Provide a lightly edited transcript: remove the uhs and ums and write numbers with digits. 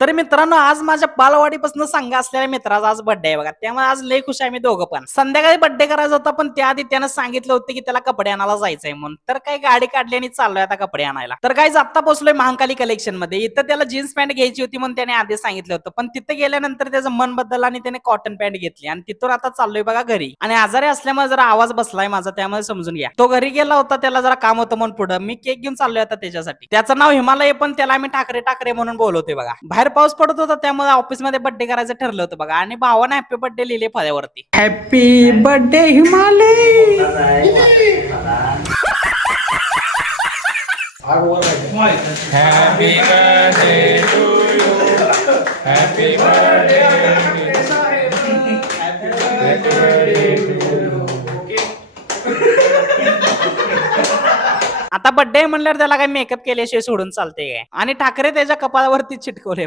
तर मित्रांनो आज माझ्या बालवाडीपासून संघ असलेल्या मित्राचा आज बर्थडे आहे बघा. त्यामुळे आज लय खुश आहे मी दोघं पण. संध्याकाळी बर्थडे करायचा होता पण त्याआधी त्यानं सांगितलं होतं की त्याला कपडे आणायला जायचंय म्हणून. तर काही गाडी काढली आणि चाललोय आता कपडे आणायला. तर गाईज आता पोहोचलोय महाकाली कलेक्शन मध्ये. इथं त्याला जीन्स पॅन्ट घ्यायची होती म्हणून त्याने आधी सांगितलं होतं. पण तिथे गेल्यानंतर त्याचं मन बदललं आणि त्याने कॉटन पॅन्ट घेतली आणि तिथून आता चाललोय बघा घरी. आणि आजारी असल्यामुळे जरा आवाज बसलाय माझा त्यामुळे समजून घ्या. तो घरी गेला होता त्याला जरा काम होतं म्हणून पुढं मी केक घेऊन चाललोय आता त्याच्यासाठी. त्याचं नाव हिमालय पण त्याला आम्ही ठाकरे ठाकरे म्हणून बोलवतोय बघा. बाहेर पाऊस पडत होता त्यामुळे ऑफिस मध्ये बर्थडे करायचं ठरलं होतं बघा आणि भावानं हॅपी बर्थडे लिहिले फळ्यावरती. Happy birthday Himalaya. Happy birthday to you. Happy birthday. Happy birthday to you. आता बर्थडे म्हणल्यावर त्याला काही मेकअप केल्याशिवाय सोडून चालते काय आणि ठाकरे त्याच्या कपाळावरती चिटकवले बघा.